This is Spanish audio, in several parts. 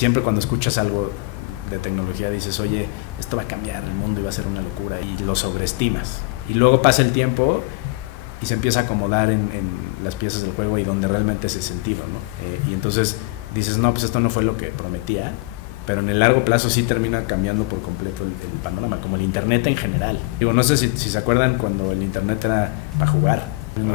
Siempre cuando escuchas algo de tecnología dices, oye, esto va a cambiar el mundo y va a ser una locura, y lo sobreestimas. Y luego pasa el tiempo y se empieza a acomodar en las piezas del juego y donde realmente hace sentido, ¿no? Y entonces dices, no, pues esto no fue lo que prometía, pero en el largo plazo sí termina cambiando por completo el panorama, como el internet en general. Digo, no sé si se acuerdan cuando el internet era para jugar. No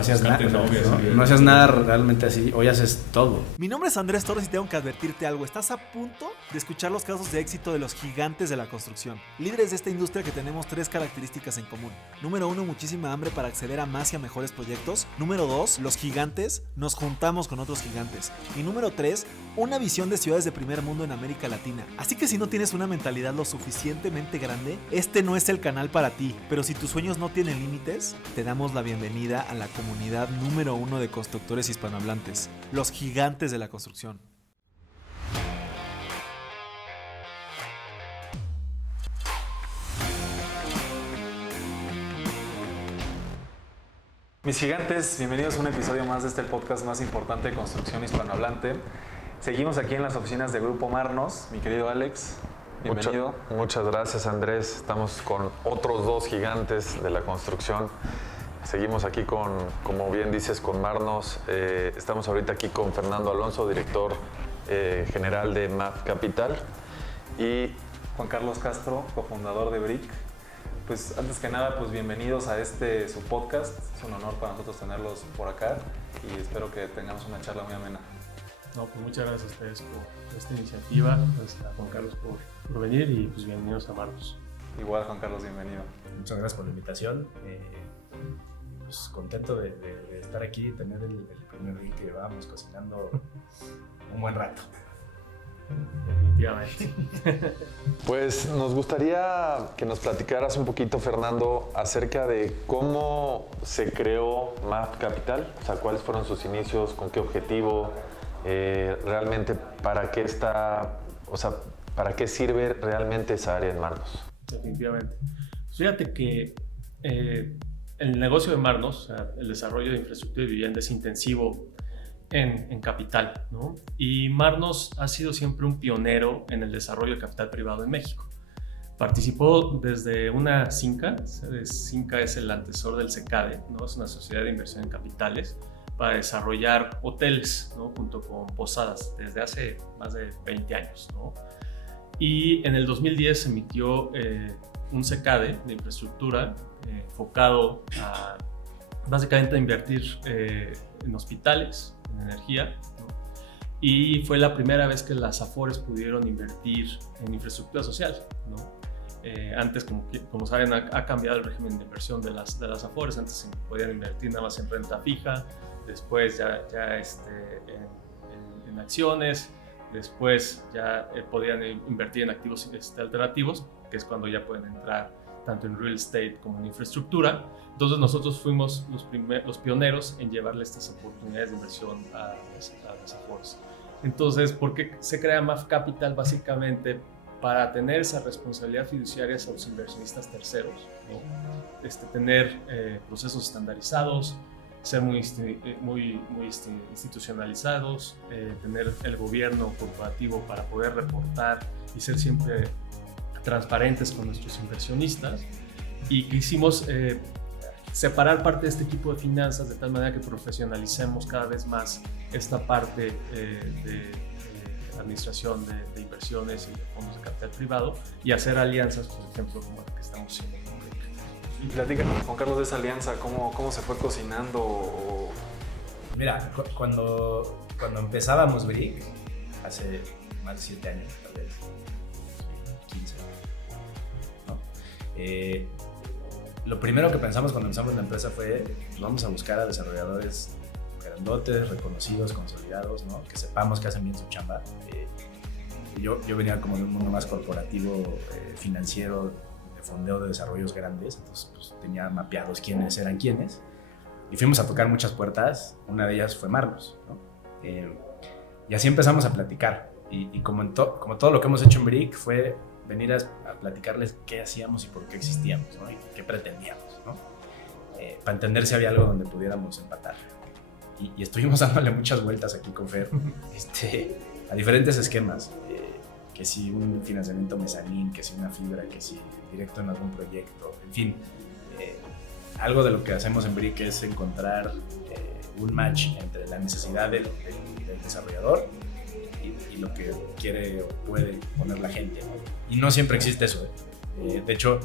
hacías nada realmente así, hoy haces todo. Mi nombre es Andrés Torres y tengo que advertirte algo. Estás a punto de escuchar los casos de éxito de los gigantes de la construcción. Líderes de esta industria que tenemos 3 características en común. Número 1, muchísima hambre para acceder a más y a mejores proyectos. Número 2, los gigantes nos juntamos con otros gigantes. Y número 3, una visión de ciudades de primer mundo en América Latina. Así que si no tienes una mentalidad lo suficientemente grande, este no es el canal para ti. Pero si tus sueños no tienen límites, te damos la bienvenida a la comunidad número 1 de constructores hispanohablantes, los gigantes de la construcción. Mis gigantes, bienvenidos a un episodio más de este podcast más importante de construcción hispanohablante. Seguimos aquí en las oficinas de Grupo Marnos. Mi querido Alex, bienvenido. Muchas gracias, Andrés. Estamos con otros 2 gigantes de la construcción. Seguimos aquí como bien dices, con Marnos. Estamos ahorita aquí con Fernando Alonso, director general de MAF Capital. Y Juan Carlos Castro, cofundador de Brick. Pues antes que nada, pues bienvenidos a su podcast. Es un honor para nosotros tenerlos por acá y espero que tengamos una charla muy amena. No, pues muchas gracias a ustedes por esta iniciativa, pues a Juan Carlos por venir y pues bienvenidos a Marnos. Igual, Juan Carlos, bienvenido. Muchas gracias por la invitación. Pues contento de estar aquí y tener el primer día que llevábamos cocinando un buen rato. Definitivamente. pues nos gustaría que nos platicaras un poquito, Fernando, acerca de cómo se creó MAF Capital, o sea, cuáles fueron sus inicios, con qué objetivo, realmente para qué para qué sirve realmente esa área en Marnos. Definitivamente. Fíjate que el negocio de Marnos, o sea, el desarrollo de infraestructura de vivienda es intensivo en capital, ¿no? Y Marnos ha sido siempre un pionero en el desarrollo de capital privado en México. Participó desde una SINCA. SINCA es el antecesor del SECADE, ¿no? Es una sociedad de inversión en capitales para desarrollar hoteles, ¿no? Junto con posadas desde hace más de 20 años, ¿no? Y en el 2010 se emitió un SECADE de infraestructura enfocado a básicamente a invertir en hospitales, en energía, ¿no? Y fue la primera vez que las Afores pudieron invertir en infraestructura social, ¿no? Antes, como saben, ha cambiado el régimen de inversión de las Afores. Antes se podían invertir nada más en renta fija, después ya en acciones, después ya podían invertir en activos alternativos, que es cuando ya pueden entrar tanto en real estate como en infraestructura. Entonces nosotros fuimos los pioneros en llevarle estas oportunidades de inversión a las Afores. Entonces, ¿por qué se crea MAF Capital? Básicamente para tener esa responsabilidad fiduciaria hacia los inversionistas terceros, ¿no? Tener procesos estandarizados, ser muy institucionalizados, tener el gobierno corporativo para poder reportar y ser siempre transparentes con nuestros inversionistas. Y quisimos separar parte de este equipo de finanzas de tal manera que profesionalicemos cada vez más esta parte de administración de inversiones y de fondos de capital privado y hacer alianzas, por ejemplo, como la que estamos haciendo con Brick. Y platícanos, Juan Carlos, de esa alianza, ¿cómo se fue cocinando? Mira, cuando empezábamos Brick, hace más de 7 años tal vez, 15, ¿no? Lo primero que pensamos cuando empezamos la empresa fue, vamos a buscar a desarrolladores grandotes, reconocidos, consolidados, ¿no? Que sepamos que hacen bien su chamba. Yo venía como de un mundo más corporativo, financiero, de fondeo de desarrollos grandes, entonces pues, tenía mapeados quiénes eran quiénes. Y fuimos a tocar muchas puertas, una de ellas fue Marnos, ¿no? Y así empezamos a platicar. Y como todo lo que hemos hecho en Brick fue venir a platicarles qué hacíamos y por qué existíamos, ¿no? Y qué pretendíamos, ¿no? Para entender si había algo donde pudiéramos empatar. Y estuvimos dándole muchas vueltas aquí con Fer. a diferentes esquemas, que si un financiamiento mezanín, que si una fibra, que si directo en algún proyecto, en fin. Algo de lo que hacemos en Brick es encontrar un match entre la necesidad del desarrollador y lo que quiere o puede poner la gente, ¿no? Y no siempre existe eso. De hecho,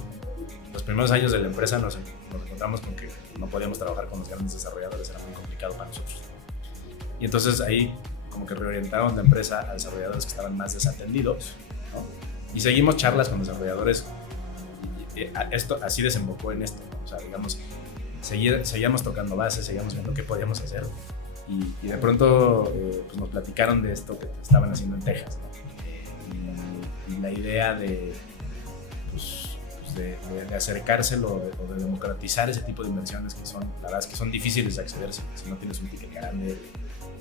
los primeros años de la empresa nos encontramos con que no podíamos trabajar con los grandes desarrolladores, era muy complicado para nosotros, ¿no? Y entonces ahí como que reorientaron la empresa a desarrolladores que estaban más desatendidos, ¿no? Y seguimos charlas con desarrolladores. Esto así desembocó en esto, ¿no? O sea, digamos, seguíamos tocando bases, seguíamos viendo qué podíamos hacer y de pronto pues nos platicaron de esto que estaban haciendo en Texas, ¿no? Y la idea de acercárselo o de democratizar ese tipo de inversiones que son, la verdad es que son difíciles de acceder si no tienes un ticket grande,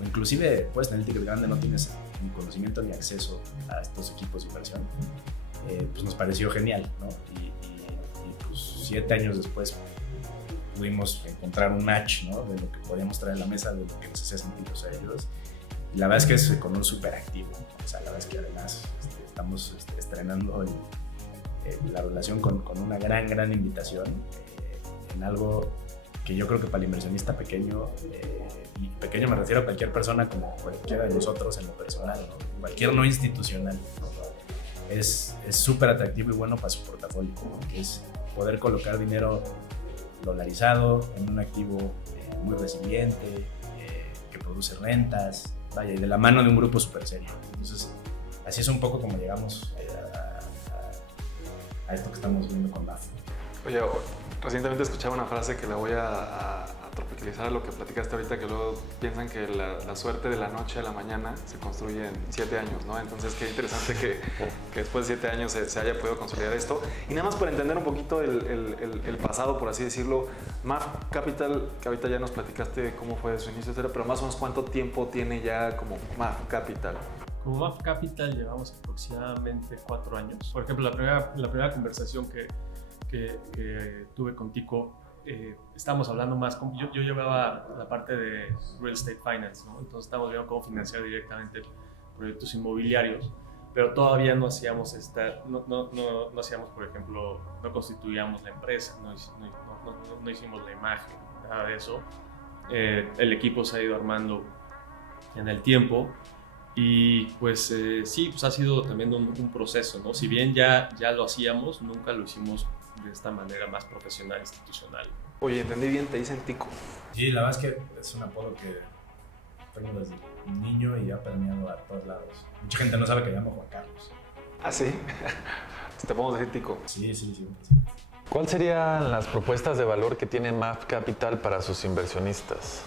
o inclusive puedes tener el ticket grande, no tienes ni conocimiento ni acceso a estos equipos de inversión. Pues nos pareció genial, ¿no? Y pues 7 años después pudimos encontrar un match, ¿no? De lo que podíamos traer a la mesa, de lo que les hacía sentido a ellos. Y la verdad es que es con un súper activo, ¿no? O sea, la verdad es que además estamos estrenando la relación con una gran invitación en algo que yo creo que para el inversionista pequeño, y pequeño me refiero a cualquier persona como cualquiera de nosotros en lo personal, ¿no? Cualquier no institucional, ¿no? Es súper atractivo y bueno para su portafolio, ¿no? Que es poder colocar dinero dolarizado en un activo muy resiliente, que produce rentas, vaya, y de la mano de un grupo súper serio. Entonces, así es un poco como llegamos a esto que estamos viendo con BAF. Oye, recientemente escuchaba una frase que la voy a tropicalizar a lo que platicaste ahorita, que luego piensan que la suerte de la noche a la mañana se construye en 7 años, ¿no? Entonces, qué interesante que después de 7 años se haya podido consolidar esto. Y nada más para entender un poquito el pasado, por así decirlo, MAF Capital, que ahorita ya nos platicaste cómo fue su inicio, etcétera, pero más o menos ¿cuánto tiempo tiene ya como MAF Capital? Como MAF Capital llevamos aproximadamente 4 años. Por ejemplo, la primera conversación que tuve con Tico, estábamos hablando más, yo llevaba la parte de Real Estate Finance, ¿no? Entonces estábamos viendo cómo financiar directamente proyectos inmobiliarios, pero todavía no hacíamos no hacíamos, por ejemplo, no constituíamos la empresa, no hicimos la imagen, nada de eso. El equipo se ha ido armando en el tiempo. Y pues sí, pues ha sido también un proceso, ¿no? Si bien ya lo hacíamos, nunca lo hicimos de esta manera más profesional, institucional. Oye, entendí bien, te dicen Tico. Sí, la verdad es que es un apodo que tengo desde niño y ha permeado a todos lados. Mucha gente no sabe que llamo Juan Carlos. ¿Ah, sí? Te podemos decir Tico. Sí. ¿Cuáles serían las propuestas de valor que tiene MAF Capital para sus inversionistas?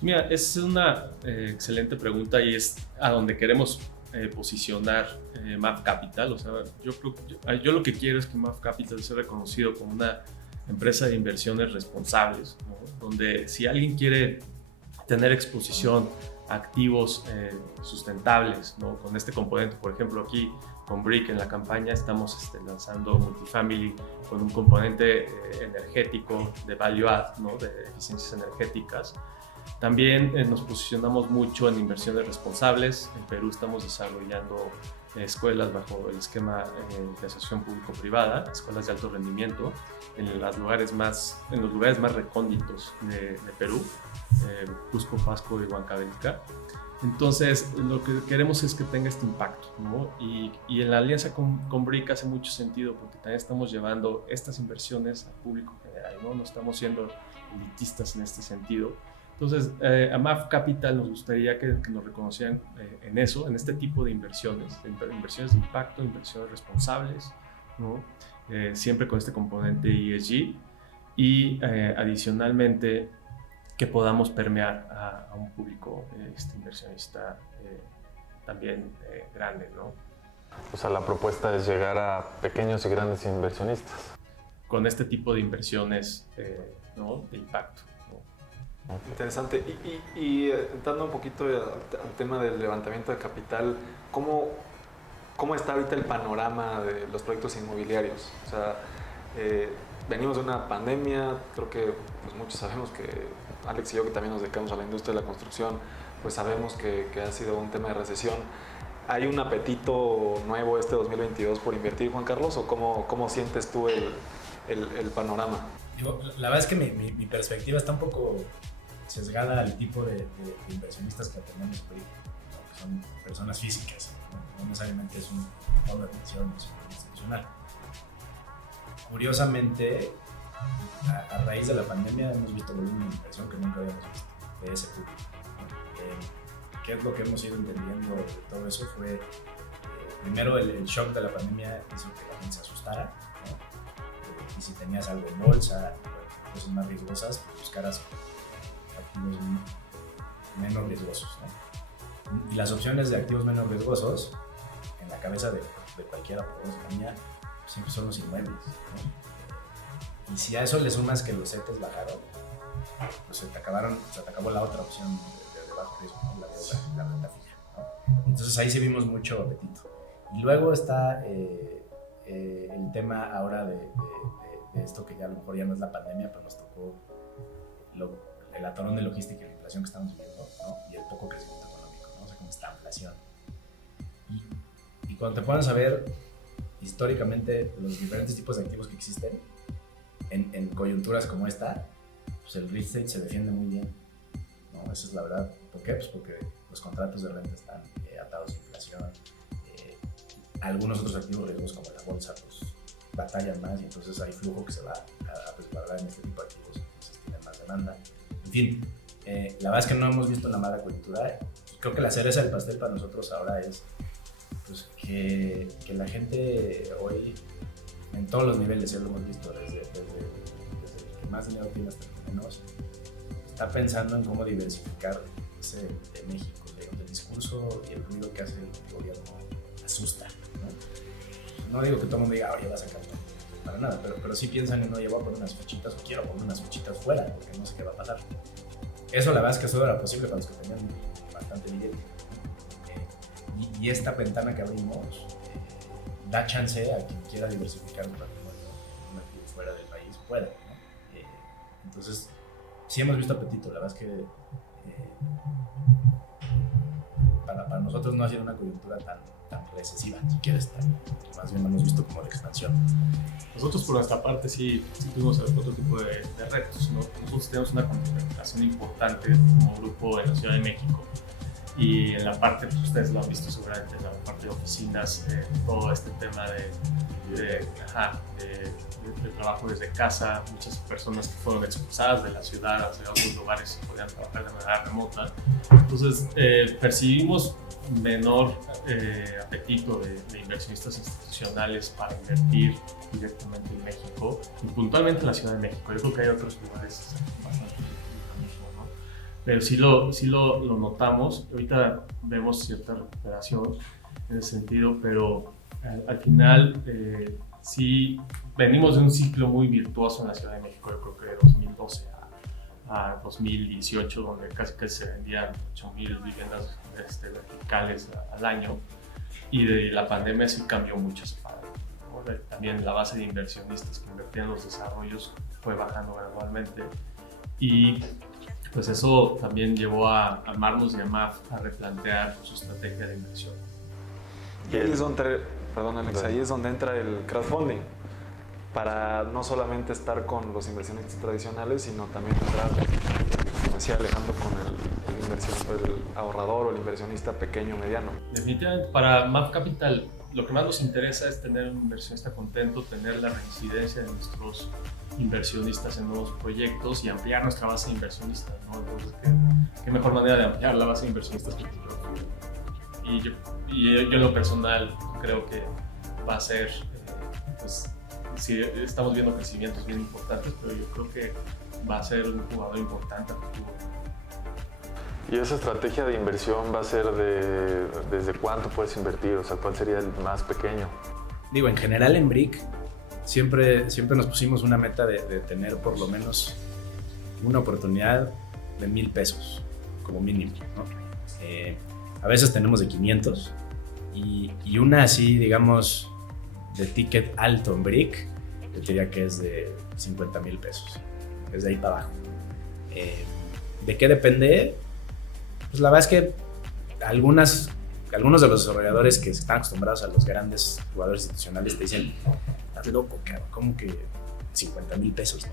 Mira, es una excelente pregunta y es a donde queremos posicionar MAF Capital. O sea, yo lo que quiero es que MAF Capital sea reconocido como una empresa de inversiones responsables, ¿no? Donde si alguien quiere tener exposición a activos sustentables, ¿no? Con este componente, por ejemplo, aquí con Brick en la campaña estamos lanzando multifamily con un componente energético de value add, ¿no? De eficiencias energéticas. También nos posicionamos mucho en inversiones responsables. En Perú estamos desarrollando escuelas bajo el esquema de asociación público-privada, escuelas de alto rendimiento, en los lugares más recónditos de Perú, Cusco, Pasco y Huancavelica. Entonces, lo que queremos es que tenga este impacto, ¿no? Y en la alianza con Brick hace mucho sentido porque también estamos llevando estas inversiones al público general, ¿no? No estamos siendo elitistas en este sentido. Entonces, a MAF Capital nos gustaría que nos reconocieran en eso, en este tipo de inversiones de impacto, inversiones responsables, ¿no? Siempre con este componente ESG y adicionalmente que podamos permear a un público inversionista también grande, ¿no? O sea, la propuesta es llegar a pequeños y grandes inversionistas. Con este tipo de inversiones, ¿no? De impacto. Interesante. Y entrando un poquito al tema del levantamiento de capital, ¿cómo está ahorita el panorama de los proyectos inmobiliarios? O sea, venimos de una pandemia, creo que pues, muchos sabemos que Alex y yo, que también nos dedicamos a la industria de la construcción, pues sabemos que ha sido un tema de recesión. ¿Hay un apetito nuevo este 2022 por invertir, Juan Carlos? ¿O cómo sientes tú el panorama? Digo, la verdad es que mi perspectiva está un poco sesgada al tipo de inversionistas que atendemos hoy, ¿no? Que son personas físicas, no necesariamente es un fondo de pensión, es un institucional. Curiosamente, a raíz de la pandemia hemos visto volumen de inversión que nunca habíamos visto de ese público, ¿no? ¿Qué es lo que hemos ido entendiendo de todo eso? Fue primero el shock de la pandemia hizo que la gente se asustara, ¿no? Y si tenías algo en bolsa, cosas más riesgosas, pues buscaras activos menos riesgosos, ¿no? Y las opciones de activos menos riesgosos en la cabeza de cualquiera por España siempre son los inmuebles, ¿no? Y si a eso le sumas que los CETES bajaron, pues se te acabó la otra opción de bajo riesgo, ¿no? La renta fija, ¿no? Entonces ahí sí vimos mucho apetito. Y luego está el tema ahora de esto que ya a lo mejor ya no es la pandemia, pero nos tocó el atorón de logística y la inflación que estamos viviendo, ¿no? Y el poco crecimiento económico, ¿no? O sea, como esta inflación. Y cuando te pones a ver históricamente los diferentes tipos de activos que existen en coyunturas como esta, pues el real estate se defiende muy bien, ¿no? Esa es la verdad. ¿Por qué? Pues porque los contratos de renta están atados a inflación. Algunos otros activos riesgos como la bolsa pues batallan más y entonces hay flujo que se va a resguardar en este tipo de activos, entonces tienen más demanda. En fin, la verdad es que no hemos visto una mala coyuntura. Creo que la cereza del pastel para nosotros ahora es pues, que la gente hoy, en todos los niveles, ya lo hemos visto, desde el que más dinero tiene hasta el que menos, está pensando en cómo diversificarse de México. El discurso y el ruido que hace el gobierno asusta, ¿no? No digo que todo el mundo diga, oye, vas a sacar para nada, pero sí piensan en, oye, voy a poner unas fichitas o quiero poner unas fichitas fuera porque no sé qué va a pasar. Eso la verdad es que solo era posible para los que tenían bastante billete. Y esta ventana que abrimos da chance a quien quiera diversificar un patrimonio, un activo fuera del país pueda, ¿no? Entonces, sí hemos visto apetito, la verdad es que para nosotros no ha sido una coyuntura tan recesiva, si quieres, más bien lo hemos visto como de expansión. Nosotros por nuestra parte sí tuvimos otro tipo de retos, ¿no? Nosotros tenemos una concentración importante como grupo en la Ciudad de México y en la parte, pues ustedes lo han visto seguramente, en la parte de oficinas, todo este tema de trabajo desde casa, muchas personas que fueron expulsadas de la ciudad hacia otros lugares y podían trabajar de manera remota. Entonces percibimos menor apetito de inversionistas institucionales para invertir directamente en México y puntualmente en la Ciudad de México. Yo creo que hay otros lugares bastante mismo, ¿no? Pero sí lo notamos. Ahorita vemos cierta recuperación en ese sentido, pero al final sí venimos de un ciclo muy virtuoso en la Ciudad de México. Yo creo que de 2012 a 2018, donde casi que se vendían 8,000 viviendas verticales al año, y de la pandemia sí cambió mucho ese parámetro, ¿no? También la base de inversionistas que invertían en los desarrollos fue bajando gradualmente y pues eso también llevó a Marnos y a MAF a replantear su estrategia de inversión. Y ahí es donde, perdón Alex, ahí es donde entra el crowdfunding, para no solamente estar con los inversionistas tradicionales, sino también entrar, como decía Alejandro, con el ahorrador o el inversionista pequeño, mediano. Definitivamente para MAF Capital lo que más nos interesa es tener un inversionista contento, tener la reincidencia de nuestros inversionistas en nuevos proyectos y ampliar nuestra base de inversionistas, ¿no? Entonces, ¿qué mejor manera de ampliar la base de inversionistas que y yo en lo personal creo que va a ser, pues, sí, estamos viendo crecimientos bien importantes, pero yo creo que va a ser un jugador importante a futuro. ¿Y esa estrategia de inversión va a ser desde cuánto puedes invertir? O sea, ¿cuál sería el más pequeño? Digo, en general en BRIC siempre nos pusimos una meta de tener por lo menos una oportunidad de 1,000 pesos como mínimo, ¿no? A veces tenemos de 500 y una así, digamos, de ticket alto en BRIC, yo diría que es de 50,000 pesos, es de ahí para abajo. ¿De qué depende? Pues la verdad es que algunas algunos de los desarrolladores que están acostumbrados a los grandes jugadores institucionales te dicen, estás loco, cabrón, ¿cómo que 50,000 pesos?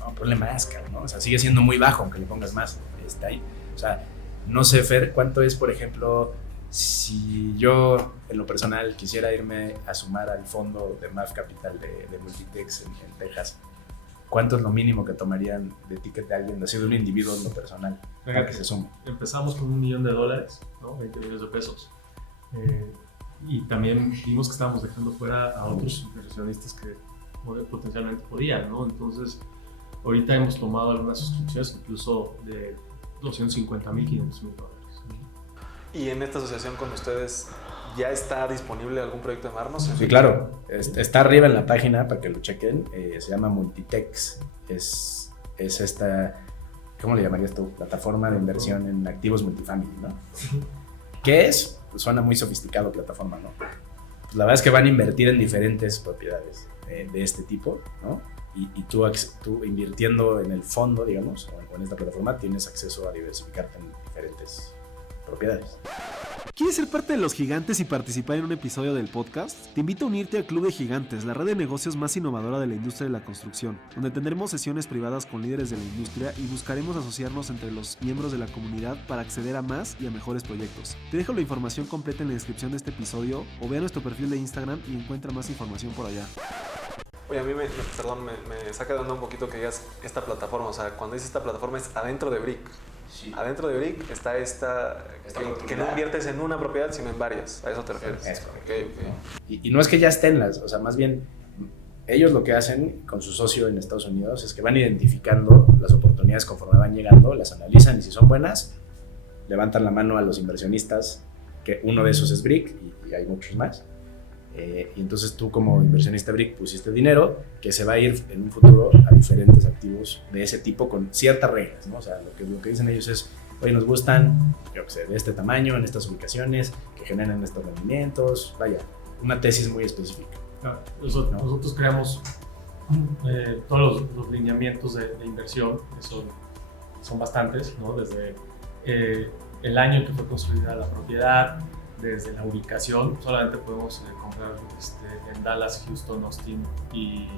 No, ponle más, cabrón, ¿no? O sea, sigue siendo muy bajo aunque le pongas más. Está ahí. O sea, no sé, Fer, ¿cuánto es, por ejemplo, si yo en lo personal quisiera irme a sumar al fondo de MAF Capital de Multitex en Texas? ¿Cuánto es lo mínimo que tomarían de ticket de alguien, así de un individuo en lo personal, para que se sume? Empezamos con $1 millón, ¿no? 20 millones de pesos. Y también vimos que estábamos dejando fuera a otros inversionistas que potencialmente podían, ¿no? Entonces, ahorita hemos tomado algunas suscripciones, incluso de $250,000, $500,000. ¿Y en esta asociación con ustedes ya está disponible algún proyecto de Marnos? Sí, claro. Está arriba en la página para que lo chequen. Se llama Multitex. Es esta, ¿cómo le llamarías tú? Plataforma de inversión en activos multifamily, ¿no? ¿Qué es? Pues suena muy sofisticado plataforma, ¿no? Pues la verdad es que van a invertir en diferentes propiedades de este tipo, ¿no? Y tú invirtiendo en el fondo, digamos, o en esta plataforma, tienes acceso a diversificarte en diferentes propiedades. ¿Quieres ser parte de los gigantes y participar en un episodio del podcast? Te invito a unirte al Club de Gigantes, la red de negocios más innovadora de la industria de la construcción, donde tendremos sesiones privadas con líderes de la industria y buscaremos asociarnos entre los miembros de la comunidad para acceder a más y a mejores proyectos. Te dejo la información completa en la descripción de este episodio o ve a nuestro perfil de Instagram y encuentra más información por allá. Oye, a mí me saca de onda un poquito que digas esta plataforma. O sea, cuando dices esta plataforma es adentro de Brick. Sí. Adentro de Brick está esta que no inviertes en una propiedad, sino en varias. ¿A eso te refieres? Es correcto. Okay. Y no es que ya estén o sea, más bien ellos lo que hacen con su socio en Estados Unidos es que van identificando las oportunidades conforme van llegando, las analizan y si son buenas, levantan la mano a los inversionistas, que uno de esos es Brick y hay muchos más. Y entonces tú como inversionista Brick pusiste dinero que se va a ir en un futuro a diferentes activos de ese tipo con ciertas reglas, ¿no? O sea, lo que dicen ellos es, oye, nos gustan, yo qué sé, de este tamaño, en estas ubicaciones, que generen estos rendimientos, vaya, una tesis muy específica. Claro, nosotros creamos todos los lineamientos de inversión, que son bastantes, ¿no? Desde el año en que fue construida la propiedad, desde la ubicación. Solamente podemos comprar en Dallas, Houston, Austin y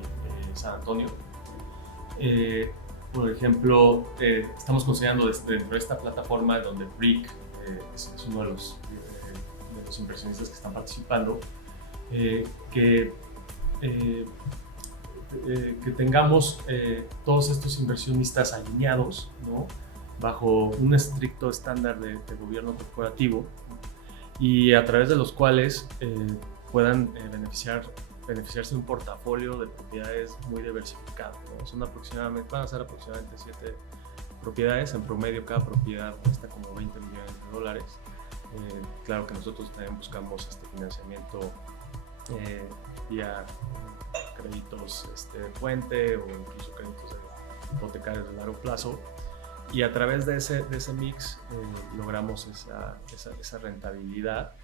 San Antonio. Por ejemplo, estamos considerando dentro de esta plataforma donde Brick es uno de los inversionistas que están participando, que tengamos todos estos inversionistas alineados, ¿no? Bajo un estricto estándar de gobierno corporativo, y a través de los cuales puedan beneficiarse de un portafolio de propiedades muy diversificado, ¿no? Van a ser aproximadamente 7 propiedades. En promedio, cada propiedad cuesta como $20 millones. Claro que nosotros también buscamos financiamiento vía créditos puente o incluso créditos hipotecarios de largo plazo. Y a través de ese mix logramos esa rentabilidad,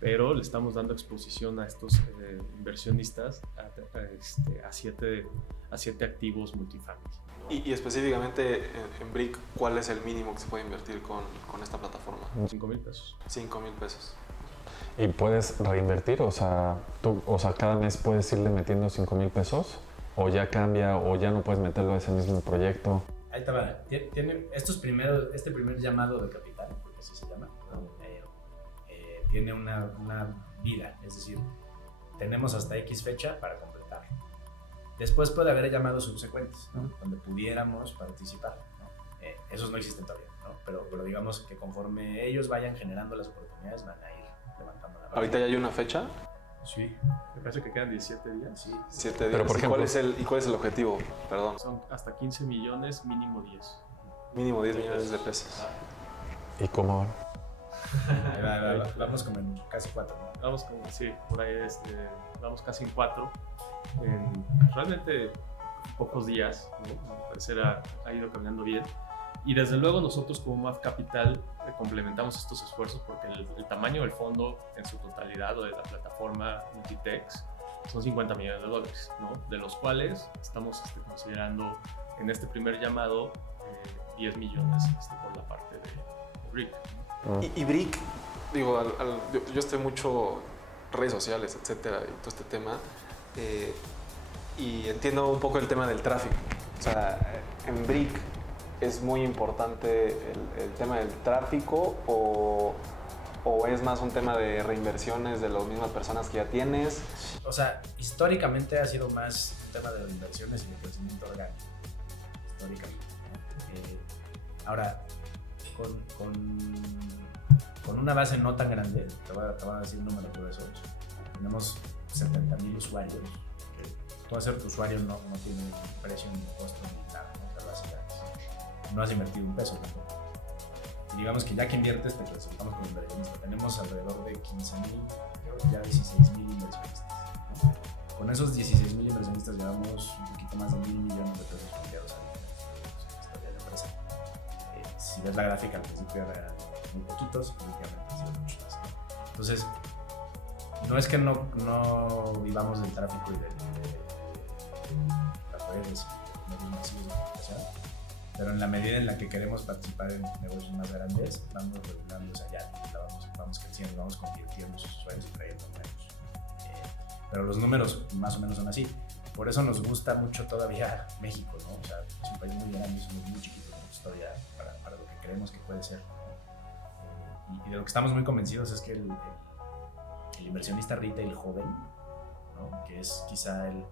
pero le estamos dando exposición a estos inversionistas a 7 activos multifamily. Y específicamente en Brick, ¿cuál es el mínimo que se puede invertir con esta plataforma? $5,000 pesos. $5,000 pesos. ¿Y puedes reinvertir? O sea, cada mes puedes irle metiendo $5,000 pesos, o ya cambia, o ya no puedes meterlo a ese mismo proyecto. Ahí está, vale. Este primer llamado de capital, porque así se llama, tiene una vida, es decir, tenemos hasta X fecha para completarlo. Después puede haber llamados subsecuentes, ¿no? Donde pudiéramos participar, ¿no? Esos no existen todavía, ¿no? Pero digamos que conforme ellos vayan generando las oportunidades, van a ir levantando la mano. ¿Ahorita ya hay una fecha? Sí. Me parece que quedan 17 días. Sí. 7 días. Pero, por ejemplo, ¿Cuál es el objetivo? Perdón. Son hasta 15 millones, mínimo 10. Mínimo 10 millones de pesos. ¿Y cómo? Vamos como en casi 4, ¿no? Vamos como, sí, por ahí vamos casi en 4. En realmente pocos días, ¿no? Al parecer ha ido caminando bien. Y desde luego nosotros como MAF Capital complementamos estos esfuerzos porque el tamaño del fondo en su totalidad o de la plataforma Multitex son $50 millones, ¿no? De los cuales estamos considerando en este primer llamado 10 millones por la parte de Brick. Y Brick, digo, yo estoy mucho redes sociales, etcétera, y todo este tema, y entiendo un poco el tema del tráfico. O sea, en Brick es muy importante el tema del tráfico, o es más un tema de reinversiones de las mismas personas que ya tienes. O sea, históricamente ha sido más un tema de inversiones y de crecimiento orgánico. Históricamente, ¿no? Ahora, con una base no tan grande, te voy a decir un número por eso, tenemos 70,000 usuarios. Tú hacer tu usuario no tiene precio ni costo ni nada, ¿no? O sea, básicamente no has invertido un peso tampoco. Y digamos que ya que inviertes te clasificamos como inversionista. Tenemos alrededor de 15,000, ya 16,000 inversionistas, ¿no? Con esos 16,000 inversionistas llevamos un poquito más de 1,000 millones de pesos cambiados a la historia de la empresa. Si ves la gráfica al principio eran muy poquitos, últimamente han sido muchos más, ¿no? Entonces, no es que no vivamos del tráfico y de las redes y medios masivos de comunicación, pero en la medida en la que queremos participar en negocios más grandes, vamos regulando esa llave, vamos creciendo, vamos convirtiendo sus usuarios y trayendo nuevos. Pero los números más o menos son así. Por eso nos gusta mucho todavía México, ¿no? O sea, es un país muy grande, somos muy chiquitos, tenemos todavía para lo que creemos que puede ser, ¿no? Y de lo que estamos muy convencidos es que el inversionista retail joven, ¿no? Que es quizá el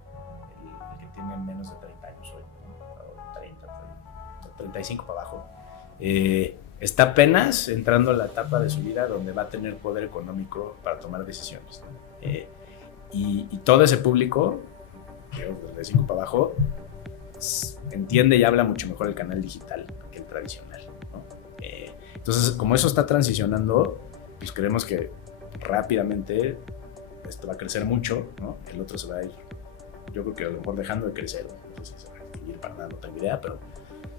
que tiene menos de 30 años hoy, ¿no? O 30, 35 para abajo, está apenas entrando a la etapa de su vida donde va a tener poder económico para tomar decisiones, ¿no? Y todo ese público, de 35 para abajo, entiende y habla mucho mejor el canal digital que el tradicional, ¿no? Entonces, como eso está transicionando, pues creemos que rápidamente esto va a crecer mucho, ¿no? El otro se va a ir, yo creo que a lo mejor dejando de crecer, entonces se va a extinguir para nada, no tengo idea,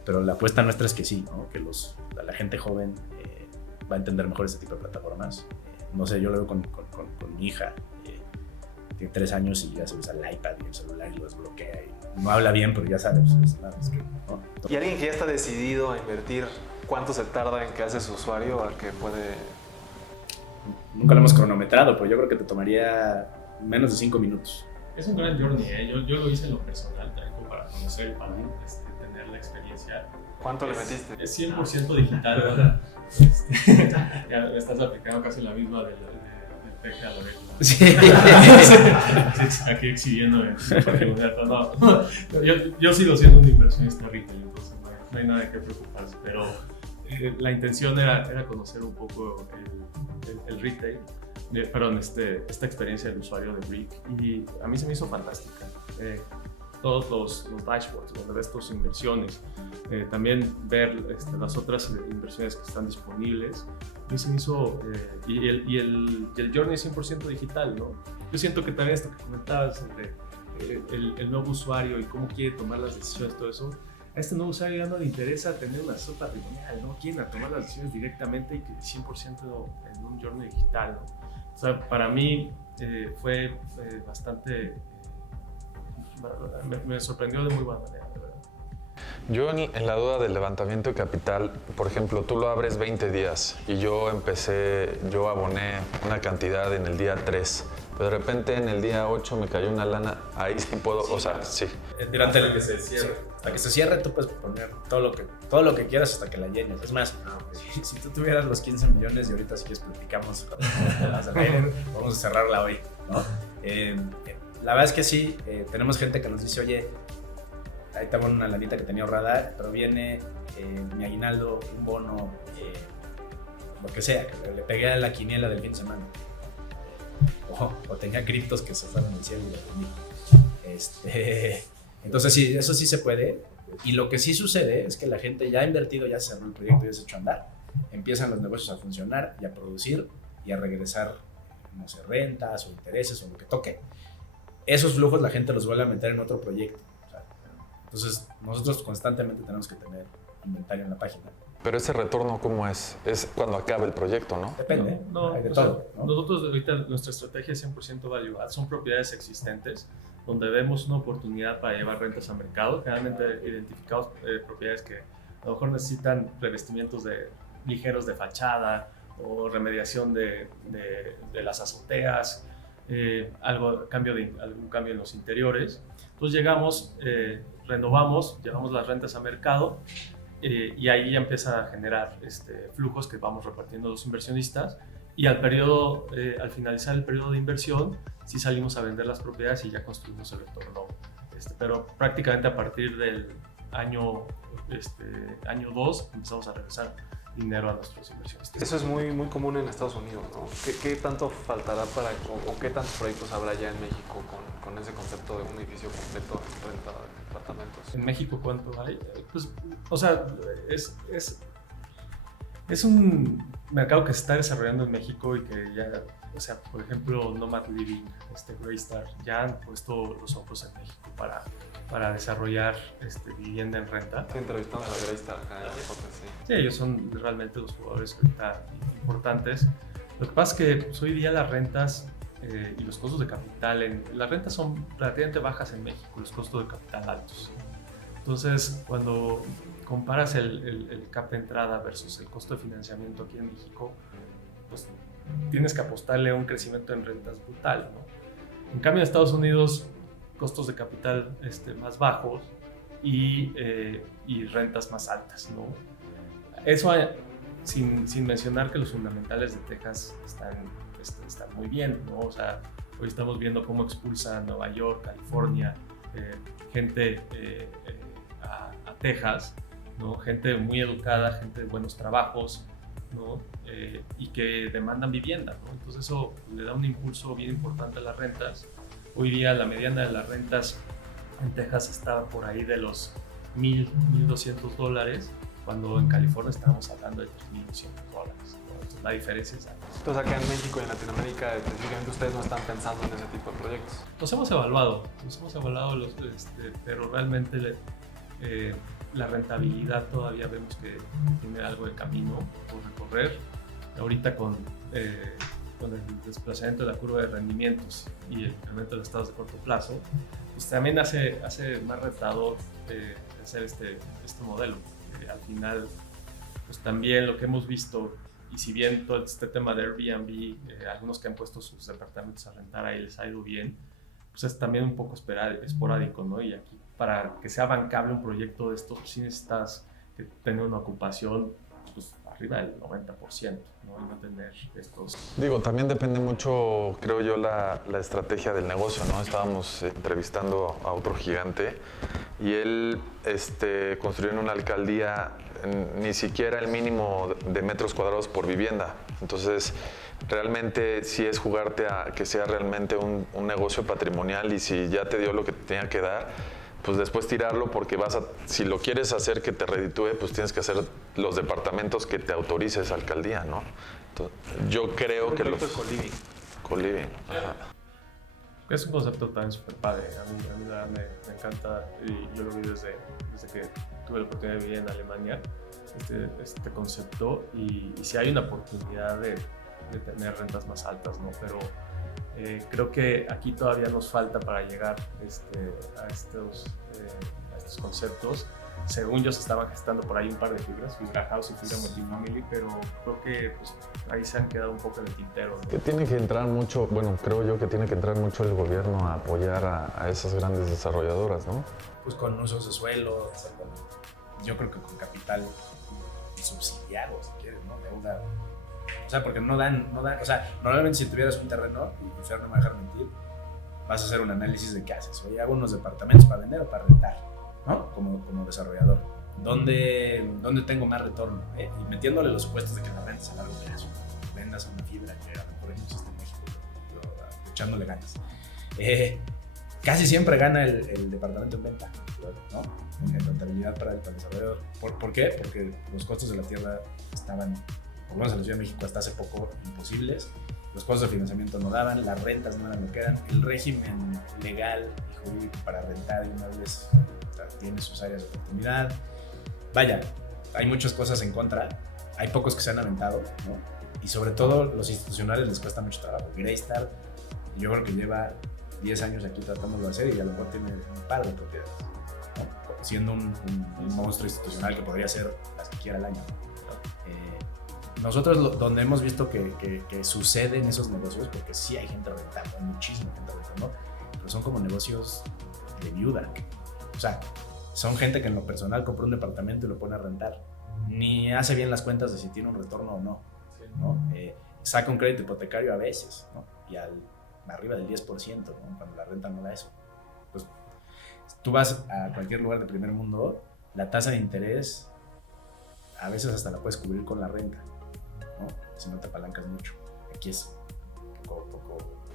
pero la apuesta nuestra es que sí, ¿no? Que la gente joven va a entender mejor este tipo de plataformas. No sé, yo lo veo con mi hija, tiene 3 años y ya se usa el iPad y el celular y lo desbloquea y no habla bien, pero ya sabes, es que, ¿no? Y alguien que ya está decidido a invertir, ¿cuánto se tarda en que hace su usuario a que puede...? Nunca lo hemos cronometrado, pero yo creo que te tomaría menos de 5 minutos. Es un gran journey, ¿eh? Yo lo hice en lo personal, también como para conocer, para tener la experiencia. ¿Cuánto le metiste? Es 100% digital, ¿verdad? Ya me estás aplicando casi la misma del peje a la vez, ¿no? Sí. Aquí exhibiéndome. No, yo sigo siendo un inversionista retail, entonces no hay nada de qué preocuparse, pero la intención era conocer un poco el retail, perdón, esta experiencia del usuario de Brick, y a mí se me hizo fantástica. Todos los dashboards donde ves tus inversiones, también ver las otras inversiones que están disponibles, a mí se me hizo, y el journey es 100% digital, ¿no? Yo siento que también esto que comentabas sobre el nuevo usuario y cómo quiere tomar las decisiones, todo eso, a este nuevo usuario ya no le interesa tener una sopa patrimonial, ¿no? Quieren tomar las decisiones directamente y que 100% en un journey digital, ¿no? O sea, para mí fue bastante... Me sorprendió de muy buena manera, de verdad. Yo en la duda del levantamiento de capital, por ejemplo, tú lo abres 20 días y yo aboné una cantidad en el día 3, pero de repente en el día 8 me cayó una lana, ahí sí puedo, o sea, sí. Durante hasta que se cierre. Hasta que se cierre tú puedes poner todo lo que quieras hasta que la llenes. Es más, si tú tuvieras los 15 millones y ahorita si quieres platicamos, vamos a cerrarla hoy, ¿no? La verdad es que sí, tenemos gente que nos dice, oye, ahí tengo una lanita que tenía ahorrada, pero viene mi aguinaldo, un bono, lo que sea, que le pegué a la quiniela del fin de semana. O tenía criptos que se fueron al cielo y lo vendí. Entonces sí, eso sí se puede. Y lo que sí sucede es que la gente ya ha invertido, ya cerró el proyecto, ya se echó a andar. Empiezan los negocios a funcionar y a producir y a regresar, no sé, rentas o intereses o lo que toque. Esos flujos la gente los vuelve a meter en otro proyecto. O sea, entonces nosotros constantemente tenemos que tener inventario en la página. Pero ese retorno, ¿cómo es? Es cuando acaba el proyecto, ¿no? Depende, no, hay de todo, sea, ¿no? Nosotros ahorita nuestra estrategia es 100% value add, son propiedades existentes donde vemos una oportunidad para llevar rentas al mercado. Generalmente identificamos propiedades que a lo mejor necesitan revestimientos ligeros de fachada o remediación de las azoteas, algún cambio en los interiores. Entonces llegamos, renovamos, llevamos las rentas a mercado y ahí ya empieza a generar flujos que vamos repartiendo a los inversionistas, y al finalizar el periodo de inversión sí salimos a vender las propiedades y ya construimos el retorno. Pero prácticamente a partir del año 2 empezamos a regresar dinero a nuestros inversionistas. Eso es muy, muy común en Estados Unidos, ¿no? ¿Qué tanto faltará o qué tantos proyectos habrá ya en México con ese concepto de un edificio completo en renta de departamentos? ¿En México cuánto hay? Pues, o sea, es un mercado que se está desarrollando en México y que ya, o sea, por ejemplo, Nomad Living, Greystar, ya han puesto los ojos en México para desarrollar vivienda en renta. Sí, entrevistamos a Greystar acá en el podcast, sí. Sí, ellos son realmente los jugadores ahorita importantes. Lo que pasa es que pues, hoy día las rentas y los costos de capital, las rentas son relativamente bajas en México, los costos de capital altos. Entonces, cuando comparas el cap de entrada versus el costo de financiamiento aquí en México, pues tienes que apostarle a un crecimiento en rentas brutal, ¿no? En cambio, en Estados Unidos, costos de capital más bajos y rentas más altas, ¿no? Eso sin mencionar que los fundamentales de Texas están muy bien, ¿no? O sea, hoy estamos viendo cómo expulsan Nueva York, California, gente a Texas, ¿no? Gente muy educada, gente de buenos trabajos, ¿no? Y que demandan vivienda, ¿no? Entonces eso le da un impulso bien importante a las rentas. Hoy día la mediana de las rentas en Texas está por ahí de los $1,200, cuando en California estábamos hablando de $3,200, ¿no? Entonces la diferencia es alta. Entonces acá en México y en Latinoamérica específicamente ustedes no están pensando en ese tipo de proyectos. Los hemos evaluado pero realmente la rentabilidad todavía vemos que tiene algo de camino por recorrer. Ahorita con el desplazamiento de la curva de rendimientos y el incremento de los estados de corto plazo, pues también hace más retador hacer este modelo. Al final, pues también lo que hemos visto, y si bien todo este tema de Airbnb, algunos que han puesto sus departamentos a rentar ahí les ha ido bien, pues es también un poco esporádico, ¿no? Y aquí, para que sea bancable un proyecto de estos, pues sí necesitas tener una ocupación pues, arriba del 90%, ¿no? Y no tener estos... Digo, también depende mucho, creo yo, la estrategia del negocio, ¿no? Estábamos entrevistando a otro gigante y él construyó en una alcaldía ni siquiera el mínimo de metros cuadrados por vivienda. Entonces, realmente sí es jugarte a que sea realmente un negocio patrimonial, y si ya te dio lo que te tenía que dar, pues después tirarlo, porque si lo quieres hacer que te reditúe, pues tienes que hacer los departamentos que te autorice esa alcaldía, ¿no? Entonces, yo creo que los... Co-living. Ajá. Es un concepto también súper padre. A mí la verdad me encanta, y yo lo vi desde que tuve la oportunidad de vivir en Alemania, este concepto, y si hay una oportunidad de tener rentas más altas, ¿no? Pero creo que aquí todavía nos falta para llegar a estos conceptos. Según yo, se estaban gestando por ahí un par de fibras, Fibra House y Fibra Multifamily, pero creo que pues, ahí se han quedado un poco en el tintero, ¿no? Que tiene que entrar mucho, bueno, creo yo que tiene que entrar mucho el gobierno a apoyar a esas grandes desarrolladoras, ¿no? Pues con usos de suelo, yo creo que con capital subsidiado, si quieres, ¿no? Deuda. O sea, porque no dan, o sea, normalmente si tuvieras un terreno, y Fer no me va a dejar mentir, vas a hacer un análisis de qué haces. Oye, hago unos departamentos para vender o para rentar, ¿no? Como desarrollador. ¿Dónde tengo más retorno? Y metiéndole los supuestos de que la rentes a largo plazo, vendas a una fibra que a lo mejor no existe en México, pero echándole ganas. Casi siempre gana el departamento en venta, ¿no? En rentabilidad para el desarrollador. ¿Por qué? Porque los costos de la tierra estaban, por lo menos en la Ciudad de México hasta hace poco, imposibles. Los costos de financiamiento no daban, las rentas no eran lo que eran, el régimen legal y jurídico para rentar inmuebles, o sea, tiene sus áreas de oportunidad. Vaya, hay muchas cosas en contra, hay pocos que se han aventado, ¿no? Y sobre todo los institucionales les cuesta mucho trabajo. Greystar, yo creo que lleva 10 años aquí tratándolo de hacer y a lo mejor tiene un par de propiedades, ¿no? Siendo un monstruo institucional que podría ser las que quiera al año. nosotros donde hemos visto que suceden esos negocios, porque sí hay gente rentando, hay muchísima gente rentando, pero son como negocios de viuda. O sea, son gente que en lo personal compró un departamento y lo pone a rentar. Ni hace bien las cuentas de si tiene un retorno o no, ¿no? Saca un crédito hipotecario a veces, ¿no? Y arriba del 10%, ¿no? Cuando la renta no da eso. Pues, tú vas a cualquier lugar de primer mundo, la tasa de interés a veces hasta la puedes cubrir con la renta, ¿no? Si no te apalancas mucho. Aquí es poco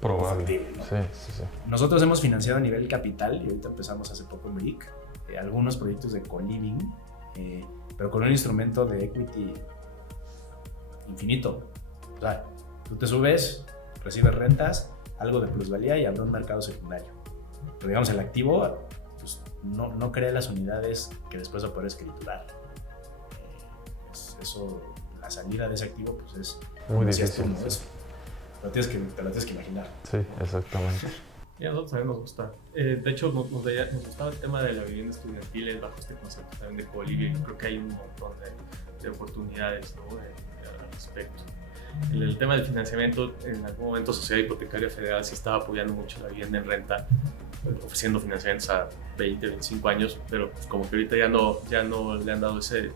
probable, factible, ¿no? Sí. Nosotros hemos financiado a nivel capital y ahorita empezamos hace poco en BRIC algunos proyectos de co-living, pero con un instrumento de equity infinito. O sea, tú te subes, recibes rentas, algo de plusvalía y habrá un mercado secundario. Pero digamos, el activo pues, no crea las unidades que después va a poder escriturar. Eso, la salida de ese activo pues es muy difícil. difícil. ¿No? Te lo tienes que imaginar. Sí, exactamente. Y a nosotros también nos gusta. De hecho, nos gustaba el tema de la vivienda estudiantil bajo este concepto también de co-living. Creo que hay un montón de oportunidades, ¿no? Al respecto. El tema del financiamiento, en algún momento Sociedad Hipotecaria Federal sí estaba apoyando mucho la vivienda en renta, ofreciendo financiamientos a 20, 25 años, pero pues como que ahorita ya no le han dado ese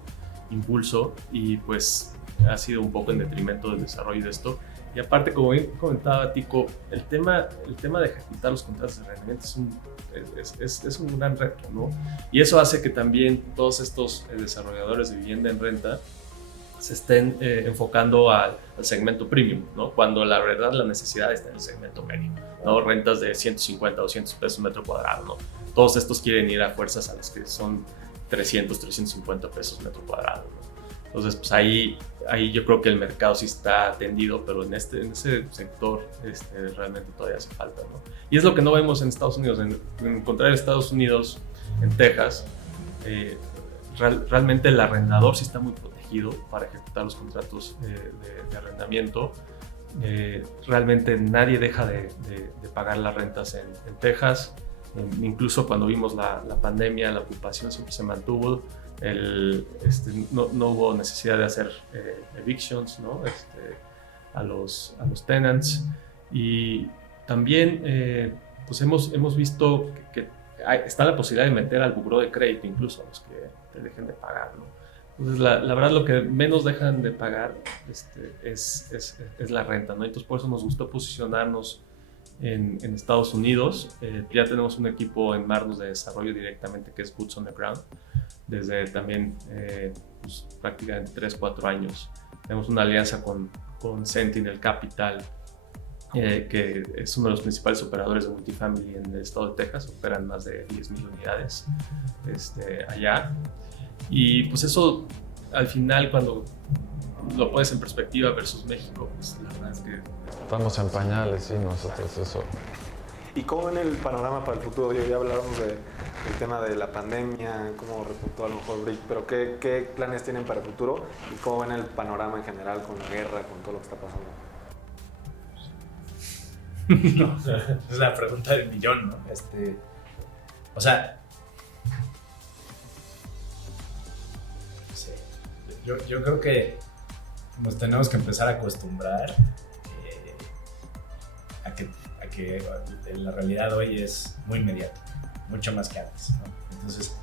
impulso y pues ha sido un poco en detrimento del desarrollo de esto. Y aparte, como bien comentaba Tico, el tema de ejecutar los contratos de arrendamiento es un gran reto, ¿no? Y eso hace que también todos estos desarrolladores de vivienda en renta se estén enfocando al segmento premium, ¿no? Cuando la verdad la necesidad está en el segmento medio, ¿no? Rentas de 150 o 200 pesos metro cuadrado, ¿no? Todos estos quieren ir a fuerzas a las que son 300, 350 pesos metro cuadrado, ¿no? Entonces, pues ahí yo creo que el mercado sí está atendido, pero en ese sector realmente todavía hace falta, ¿no? Y es lo que no vemos en Estados Unidos. En contrario, en Estados Unidos, en Texas, realmente el arrendador sí está muy protegido para ejecutar los contratos de arrendamiento. Realmente nadie deja de pagar las rentas en Texas. Incluso cuando vimos la pandemia, la ocupación siempre se mantuvo. No hubo necesidad de hacer evictions, ¿no? A los tenants. Y también pues hemos visto que está la posibilidad de meter al buró de crédito incluso a los que te dejen de pagar, ¿no? Entonces la verdad lo que menos dejan de pagar es la renta, ¿no? Entonces por eso nos gustó posicionarnos en Estados Unidos. Ya tenemos un equipo en Marnos de desarrollo directamente que es Boots on the Ground desde también pues, prácticamente 3-4 años. Tenemos una alianza con Sentinel Capital, que es uno de los principales operadores de multifamily en el estado de Texas. Operan más de 10,000 unidades allá. Y pues eso al final, cuando lo pones en perspectiva versus México, pues la verdad es que estamos en pañales, sí, nosotros eso. ¿Y cómo ven el panorama para el futuro? Ya hablábamos del tema de la pandemia, cómo repuntó a lo mejor BRIC, pero ¿qué planes tienen para el futuro? ¿Y cómo ven el panorama en general con la guerra, con todo lo que está pasando? No, es la pregunta del millón, ¿no? O sea, yo creo que nos tenemos que empezar a acostumbrar a que la realidad hoy es muy inmediata, mucho más que antes, ¿no? Entonces,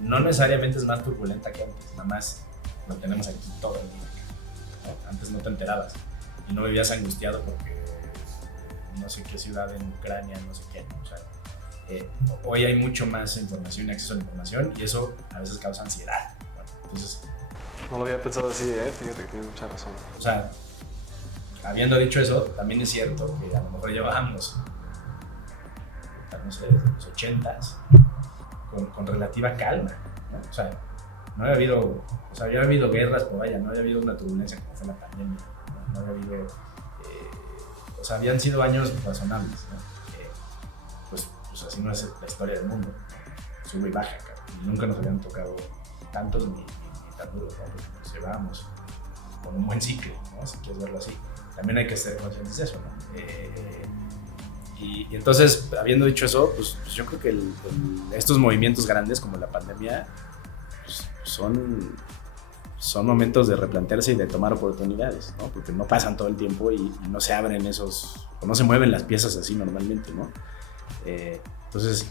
no necesariamente es más turbulenta que antes, nada más lo tenemos aquí todo el día, ¿no? Antes no te enterabas y no vivías angustiado porque no sé qué ciudad en Ucrania, no sé qué, ¿no? O sea, hoy hay mucho más información y acceso a la información y eso a veces causa ansiedad, ¿no? Entonces, no lo había pensado así, fíjate que tienes mucha razón. O sea, habiendo dicho eso, también es cierto que a lo mejor llevábamos, no sé, desde los 80s, con relativa calma, ¿no? O sea, no había habido, había habido guerras, pero vaya, no había habido una turbulencia como fue la pandemia, no había habido, habían sido años razonables, ¿no? Pues así no es la historia del mundo, ¿no? Sube y baja, y nunca nos habían tocado tantos ni tan duros, ¿no? Porque nos llevábamos con un buen ciclo, ¿no? Si quieres verlo así. También hay que ser conscientes de eso, ¿no? Y entonces, habiendo dicho eso, pues yo creo que estos movimientos grandes como la pandemia pues, son momentos de replantearse y de tomar oportunidades, ¿no? Porque no pasan todo el tiempo y no se abren esos, o no se mueven las piezas así normalmente, ¿no? Entonces,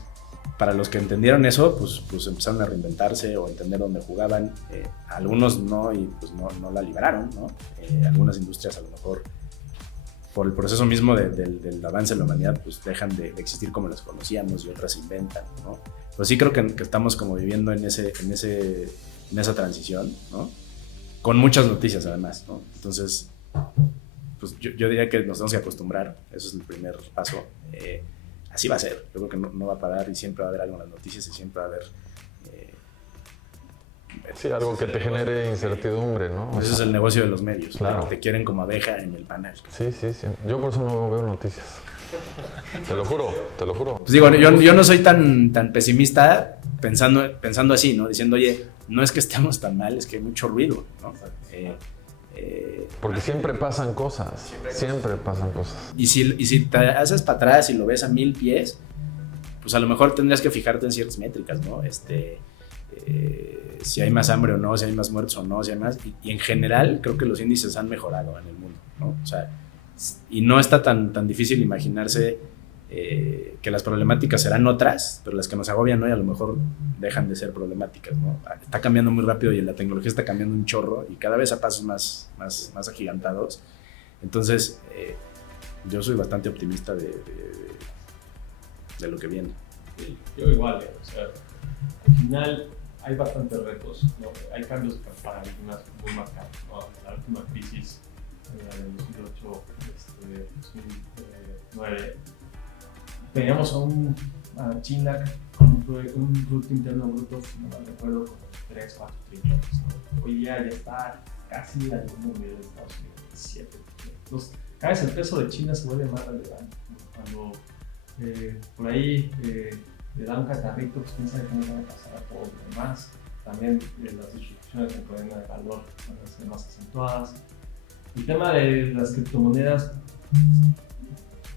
para los que entendieron eso, pues empezaron a reinventarse o entender dónde jugaban. Algunos no, y pues no la libraron, ¿no? Algunas industrias a lo mejor, por el proceso mismo del avance de la humanidad, pues dejan de existir como las conocíamos y otras se inventan, ¿no? Pero sí creo que estamos como viviendo en esa transición, ¿no? Con muchas noticias además, ¿no? Entonces, pues yo diría que nos tenemos que acostumbrar, eso es el primer paso. Así va a ser, yo creo que no va a parar y siempre va a haber algo en las noticias y siempre va a haber... sí, algo que te genere incertidumbre, ¿no? Ese es el negocio de los medios, claro. Te quieren como abeja en el panal. Sí. Yo por eso no veo noticias. Te lo juro. Pues digo, yo no soy tan pesimista pensando así, ¿no? Diciendo, oye, no es que estemos tan mal, es que hay mucho ruido, ¿no? Porque siempre pasan cosas. Siempre pasan cosas. Y si te haces para atrás y lo ves a 1000 pies, pues a lo mejor tendrías que fijarte en ciertas métricas, ¿no? Si hay más hambre o no, si hay más muertos o no, si hay más... Y en general creo que los índices han mejorado en el mundo, ¿no? O sea, y no está tan difícil imaginarse que las problemáticas serán otras, pero las que nos agobian hoy a lo mejor dejan de ser problemáticas, ¿no? Está cambiando muy rápido y la tecnología está cambiando un chorro y cada vez a pasos más agigantados. Entonces, yo soy bastante optimista de lo que viene. Sí, yo igual, o sea, al final hay bastantes retos, ¿no? Hay cambios de paradigmas muy marcados, ¿no? La última crisis, la del 2008, 2009, teníamos a China con un Producto Interno Bruto, no me recuerdo, con 3-4 trillones, ¿no? Hoy día ya está casi al mismo nivel de Estados Unidos, 7 trillones. Entonces, cada vez el peso de China se vuelve más relevante, ¿no? Cuando por ahí le da un catarrito, pues piensa que no van a pasar a todos los demás. También las distribuciones en cadena de valor van a ser más acentuadas. El tema de las criptomonedas,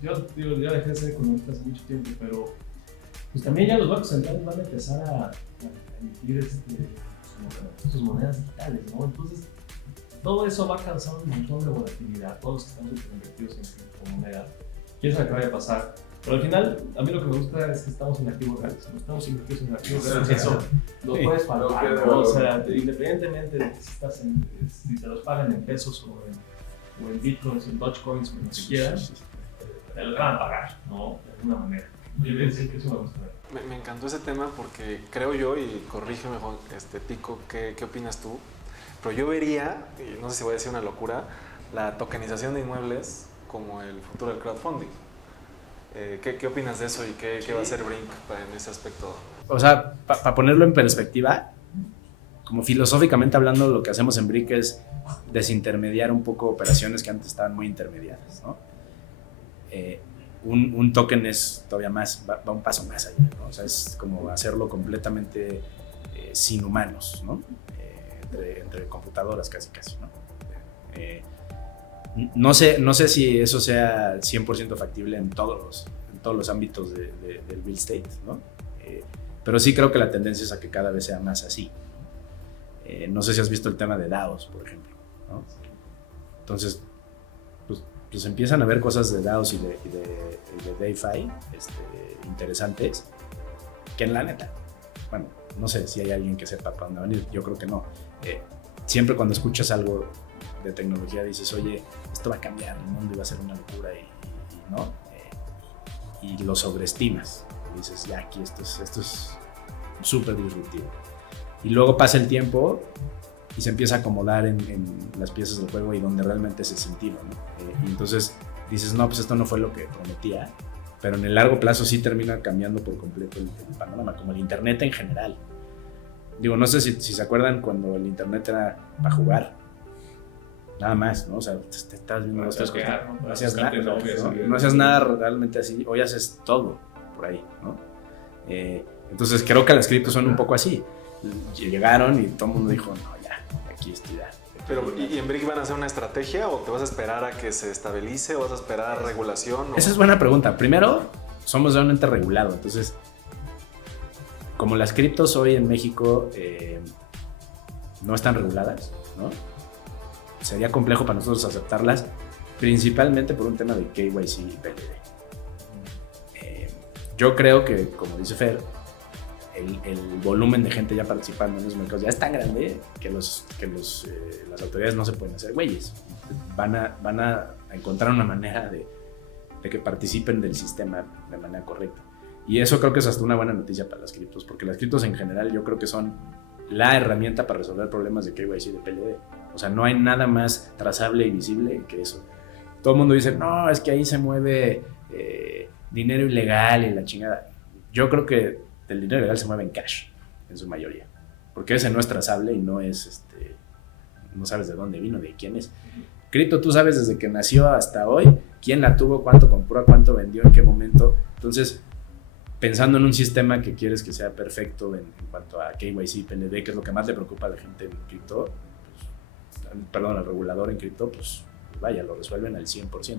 yo dejé de ser economista hace mucho tiempo, pero pues también ya los bancos centrales van a empezar a emitir sus monedas digitales, ¿no? Entonces, todo eso va a causar un montón de volatilidad. Todos los que están súper invertidos en criptomonedas, quién sabe qué vaya a pasar. Pero al final, a mí lo que me gusta es que estamos en activos reales. No estamos invertidos en activos reales. Eso lo puedes pagar, ¿no? O sea, independientemente de que si se los pagan en pesos o en bitcoins, en dogecoins, o en lo que quieras, te lo van a pagar, ¿no? De alguna manera. Yo voy a decir que eso me gusta. Me encantó ese tema porque creo yo, y corrígeme, Tico, ¿qué opinas tú? Pero yo vería, y no sé si voy a decir una locura, la tokenización de inmuebles como el futuro del crowdfunding. ¿Qué opinas de eso y qué va a hacer Brink en ese aspecto? O sea, para ponerlo en perspectiva, como filosóficamente hablando, lo que hacemos en Brink es desintermediar un poco operaciones que antes estaban muy intermediadas, ¿no? Un token es todavía más, va un paso más allá, ¿no? O sea, es como hacerlo completamente sin humanos, ¿no? Entre computadoras casi, ¿no? No sé si eso sea 100% factible en todos los ámbitos del real estate, ¿no? Pero sí creo que la tendencia es a que cada vez sea más así. No sé si has visto el tema de DAOs, por ejemplo, ¿no? Entonces, pues empiezan a haber cosas de DAOs y de DeFi interesantes, que en la neta, bueno, no sé si hay alguien que sepa para dónde venir, yo creo que no. Siempre cuando escuchas algo de tecnología dices, oye, esto va a cambiar el mundo y va a ser una locura y ¿no? Y lo sobreestimas. Y dices, ya aquí esto es súper disruptivo. Y luego pasa el tiempo y se empieza a acomodar en las piezas del juego y donde realmente se sentido, ¿no? Y entonces dices, no, pues esto no fue lo que prometía, pero en el largo plazo sí termina cambiando por completo el panorama, como el internet en general. Digo, no sé si se acuerdan cuando el internet era para jugar, nada más, ¿no? O sea, te estás viendo dos, tres cosas, no hacías nada realmente así, hoy haces todo por ahí, ¿no? Entonces creo que las criptos son un poco así. Llegaron y todo el mundo dijo, no, ya, aquí estoy ya. Pero, ¿y en Brink van a hacer una estrategia o te vas a esperar a que se estabilice o vas a esperar regulación? Esa es buena pregunta. Primero, somos de un ente regulado, entonces, como las criptos hoy en México no están reguladas, ¿no? Sería complejo para nosotros aceptarlas, principalmente por un tema de KYC y PLD. Yo creo que, como dice Fer, el volumen de gente ya participando en los mercados ya es tan grande que las autoridades no se pueden hacer güeyes. Van a encontrar una manera de que participen del sistema de manera correcta. Y eso creo que es hasta una buena noticia para las criptos, porque las criptos en general yo creo que son la herramienta para resolver problemas de KYC y de PLD. O sea, no hay nada más trazable y visible que eso. Todo el mundo dice, no, es que ahí se mueve dinero ilegal y la chingada. Yo creo que el dinero ilegal se mueve en cash, en su mayoría. Porque ese no es trazable y no es, no sabes de dónde vino, de quién es. Cripto, tú sabes desde que nació hasta hoy, quién la tuvo, cuánto compró, cuánto vendió, en qué momento. Entonces, pensando en un sistema que quieres que sea perfecto en cuanto a KYC, PLD, que es lo que más le preocupa a la gente en cripto, al regulador en cripto, pues vaya, lo resuelven al 100%.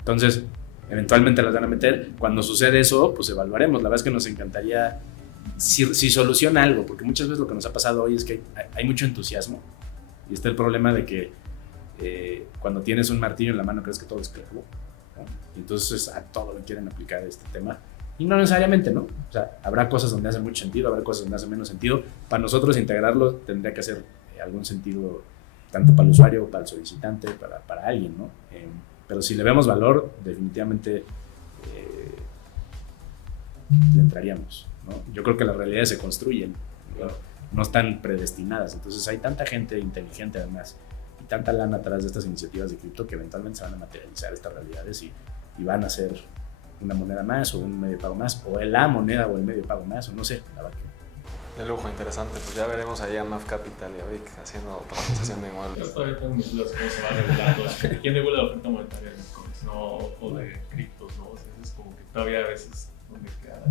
Entonces, eventualmente las van a meter. Cuando sucede eso, pues evaluaremos. La verdad es que nos encantaría si soluciona algo, porque muchas veces lo que nos ha pasado hoy es que hay mucho entusiasmo y está el problema de que cuando tienes un martillo en la mano crees que todo es clavo, ¿no? Y entonces a todo le quieren aplicar este tema y no necesariamente, ¿no? O sea, habrá cosas donde hace mucho sentido, habrá cosas donde hace menos sentido. Para nosotros integrarlo tendría que hacer algún sentido tanto para el usuario, para el solicitante, para alguien, ¿no? Pero si le vemos valor, definitivamente le entraríamos, ¿no? Yo creo que las realidades se construyen, no están predestinadas. Entonces hay tanta gente inteligente además y tanta lana atrás de estas iniciativas de cripto que eventualmente se van a materializar estas realidades y van a ser una moneda más o un medio de pago más, o la moneda o el medio de pago más, o no sé, la verdad. De lujo, interesante. Pues ya veremos ahí a MAF Capital y a Brick haciendo transacción de inmuebles. Yo todavía tengo mis dudas cómo se va regulando. ¿Quién regula la oferta monetaria de bitcoins, no? O de criptos, ¿no? O sea, es como que todavía a veces donde queda las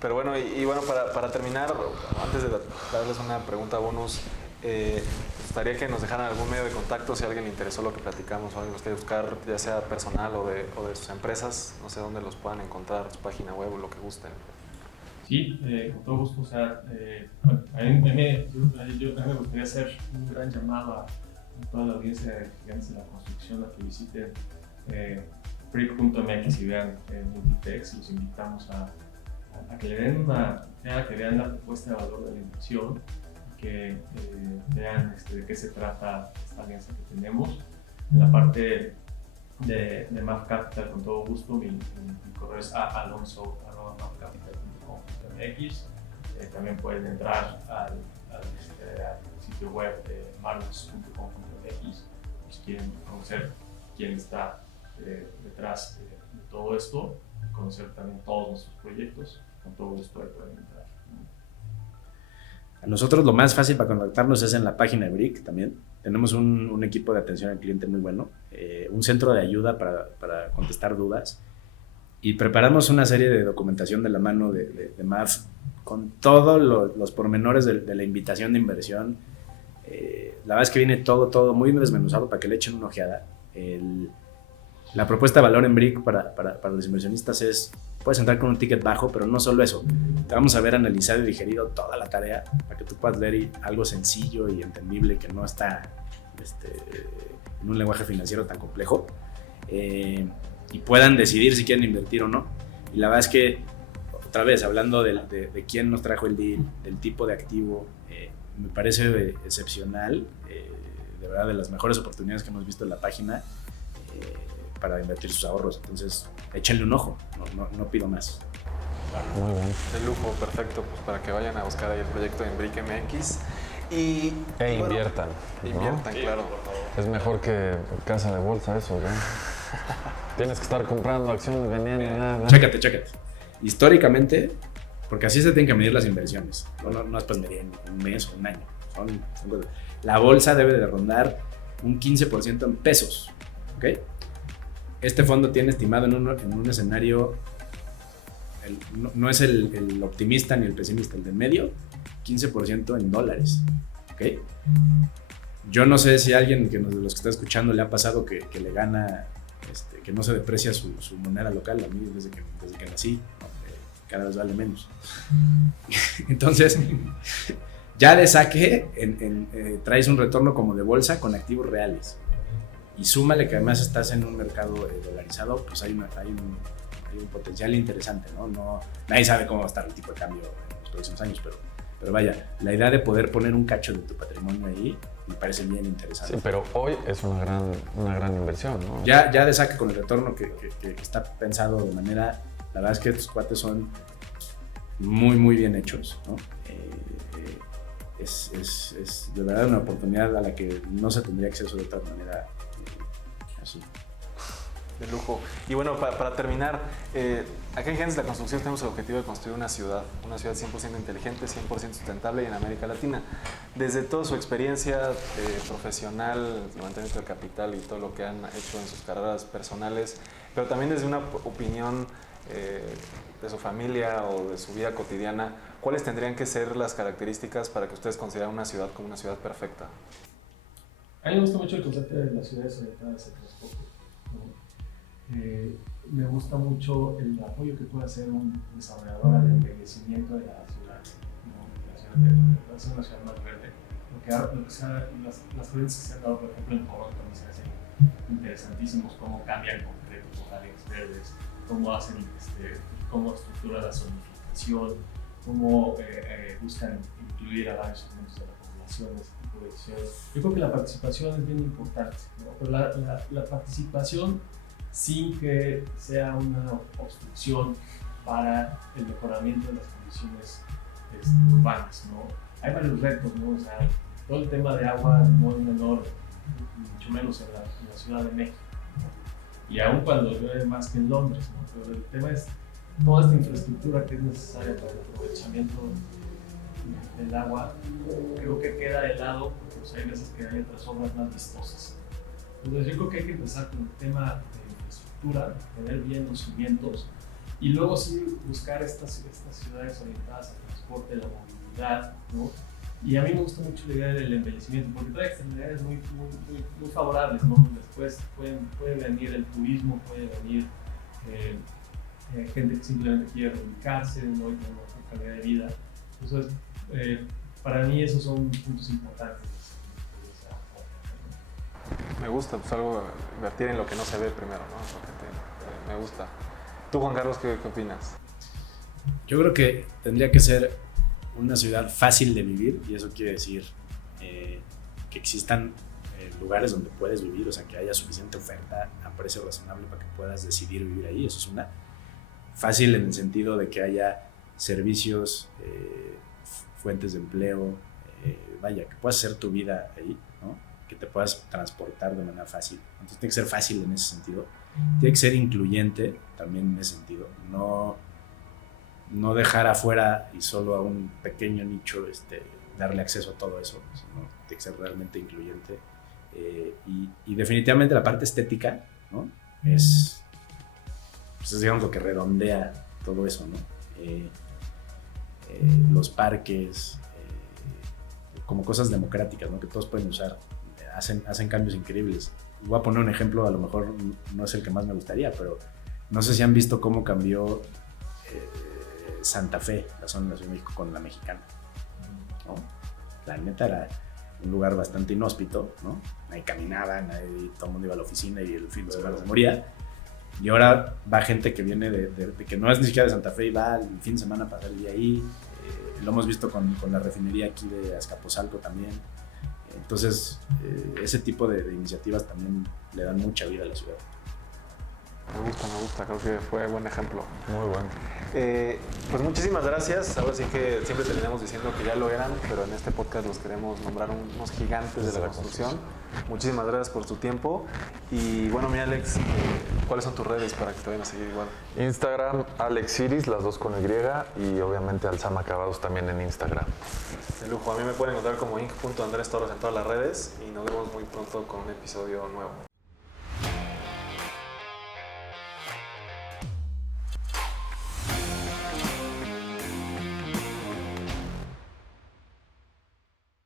Pero bueno, y bueno, para terminar, antes de darles una pregunta bonus, me gustaría que nos dejaran algún medio de contacto si a alguien le interesó lo que platicamos o alguien los quiere buscar, ya sea personal o de sus empresas. No sé dónde los puedan encontrar, su página web o lo que gusten. Sí, con todo gusto. O sea, a mí me gustaría hacer un gran llamado a toda la audiencia de Gigantes de la Construcción a que visiten brick.mx y vean Multitex. Los invitamos a que le den que vean la propuesta de valor de la inversión, que vean de qué se trata esta alianza que tenemos. En la parte de MAF Capital, con todo gusto, mi correo es alonso@mafcapital.com.mx. También pueden entrar al sitio web de marlos.com.mx si quieren conocer quién está detrás de todo esto y conocer también todos nuestros proyectos. Con todo gusto ahí pueden entrar. A nosotros lo más fácil para contactarnos es en la página de Brick también. Tenemos un equipo de atención al cliente muy bueno, un centro de ayuda para contestar dudas, y preparamos una serie de documentación de la mano de MAF con todos los pormenores de la invitación de inversión. La verdad es que viene todo muy desmenuzado para que le echen una ojeada. La propuesta de valor en Brick para los inversionistas es: puedes entrar con un ticket bajo, pero no solo eso. Te vamos a ver analizado y digerido toda la tarea para que tú puedas leer algo sencillo y entendible que no está en un lenguaje financiero tan complejo, y puedan decidir si quieren invertir o no. Y la verdad es que, otra vez, hablando de quién nos trajo el deal, del tipo de activo, me parece excepcional, de verdad, de las mejores oportunidades que hemos visto en la página para invertir sus ahorros. Entonces, échenle un ojo, no pido más. Muy bien. De lujo, perfecto, pues para que vayan a buscar ahí el proyecto en Brick MX y bueno, Inviertan, ¿no? Inviertan, claro. Es mejor que casa de bolsa eso, ¿no? Tienes que estar comprando acciones, vendiendo, nada. Chécate. Históricamente, porque así se tienen que medir las inversiones. No es pues medir en un mes o un año. La bolsa debe de rondar un 15% en pesos, ¿ok? Este fondo tiene estimado en un escenario, no es el optimista ni el pesimista, el del medio, 15% en dólares, ¿ok? Yo no sé si a alguien de los que está escuchando le ha pasado que le gana, que no se deprecia su moneda local. A mí desde que nací, cada vez vale menos. Entonces, Ya de saque, traes un retorno como de bolsa con activos reales. Y súmale que además estás en un mercado dolarizado, pues hay un potencial interesante, ¿no? Nadie sabe cómo va a estar el tipo de cambio en los próximos años, pero vaya, la idea de poder poner un cacho de tu patrimonio ahí me parece bien interesante. Sí, pero hoy es una gran inversión, ¿no? Ya de saque con el retorno que está pensado de manera, la verdad es que estos cuates son muy, muy bien hechos, ¿no? Es de verdad una oportunidad a la que no se tendría acceso de otra manera así. De lujo. Y bueno, para terminar, acá en Gigantes de la Construcción tenemos el objetivo de construir una ciudad 100% inteligente, 100% sustentable y en América Latina. Desde toda su experiencia profesional, levantamiento de capital y todo lo que han hecho en sus carreras personales, pero también desde una opinión de su familia o de su vida cotidiana, ¿cuáles tendrían que ser las características para que ustedes consideren una ciudad como una ciudad perfecta? A mí me gusta mucho el concepto de las ciudades orientadas al transporte, ¿no? Me gusta mucho el apoyo que puede hacer un desarrollador al envejecimiento de la ciudad, ¿no? La ciudad puede ser una ciudad más verde. Las corrientes que se han dado, por ejemplo, en Toronto, me parecen interesantísimos, cómo cambian concreto por áreas verdes, cómo estructura la zonificación, cómo buscan incluir a varios segmentos de la población en este tipo de decisiones. Yo creo que la participación es bien importante, ¿no? Pero la participación sin que sea una obstrucción para el mejoramiento de las condiciones urbanas, ¿no? Hay varios retos, ¿no? O sea, todo el tema de agua no es menor, mucho menos en la Ciudad de México, ¿no? Y aún cuando llueve más que en Londres, ¿no? Pero el tema es toda esta infraestructura que es necesaria para el aprovechamiento del agua, creo que queda de lado porque pues, hay veces que hay otras obras más vistosas. Entonces yo creo que hay que empezar con el tema de infraestructura, tener bien los cimientos y luego sí buscar estas ciudades orientadas al transporte, la movilidad, ¿no? Y a mí me gusta mucho la idea del envejecimiento porque trae externalidades muy favorables, ¿no? Después puede venir el turismo, puede venir gente que simplemente quiere reubicarse, ¿no? Y tener una mejor calidad de vida. Entonces, para mí esos son puntos importantes. Me gusta, pues algo invertir en lo que no se ve primero, ¿no? Me gusta. ¿Tú, Juan Carlos, qué opinas? Yo creo que tendría que ser una ciudad fácil de vivir y eso quiere decir que existan lugares donde puedes vivir, o sea, que haya suficiente oferta a precio razonable para que puedas decidir vivir ahí. Eso es una. Fácil en el sentido de que haya servicios, fuentes de empleo, vaya, que puedas hacer tu vida ahí, ¿no? Que te puedas transportar de manera fácil. Entonces tiene que ser fácil en ese sentido. Tiene que ser incluyente también en ese sentido. No dejar afuera y solo a un pequeño nicho darle acceso a todo eso, ¿no? Tiene que ser realmente incluyente. Y definitivamente la parte estética, ¿no? Es digamos lo que redondea todo eso, ¿no? Los parques, como cosas democráticas, ¿no? Que todos pueden usar, hacen cambios increíbles. Voy a poner un ejemplo, a lo mejor no es el que más me gustaría, pero no sé si han visto cómo cambió Santa Fe, la zona de la Ciudad de México, con la Mexicana, ¿no? La neta era un lugar bastante inhóspito, ¿no? Nadie caminaba, todo el mundo iba a la oficina y el fin de semana se moría. Y ahora va gente que viene de que no es ni siquiera de Santa Fe y va el fin de semana a pasar el día ahí. Lo hemos visto con la refinería aquí de Azcapotzalco también. Entonces, ese tipo de iniciativas también le dan mucha vida a la ciudad. Me gusta, creo que fue buen ejemplo. Muy bueno. Pues muchísimas gracias. Ahora sí que siempre terminamos diciendo que ya lo eran, pero en este podcast los queremos nombrar unos gigantes de la construcción. Muchísimas gracias por tu tiempo. Y bueno, mi Alex, ¿cuáles son tus redes para que te vayan a seguir igual? Instagram, Alex Iris, las dos con Y, y obviamente Alzama Acabados también en Instagram. De lujo. A mí me pueden encontrar como inc.andrestorres en todas las redes y nos vemos muy pronto con un episodio nuevo.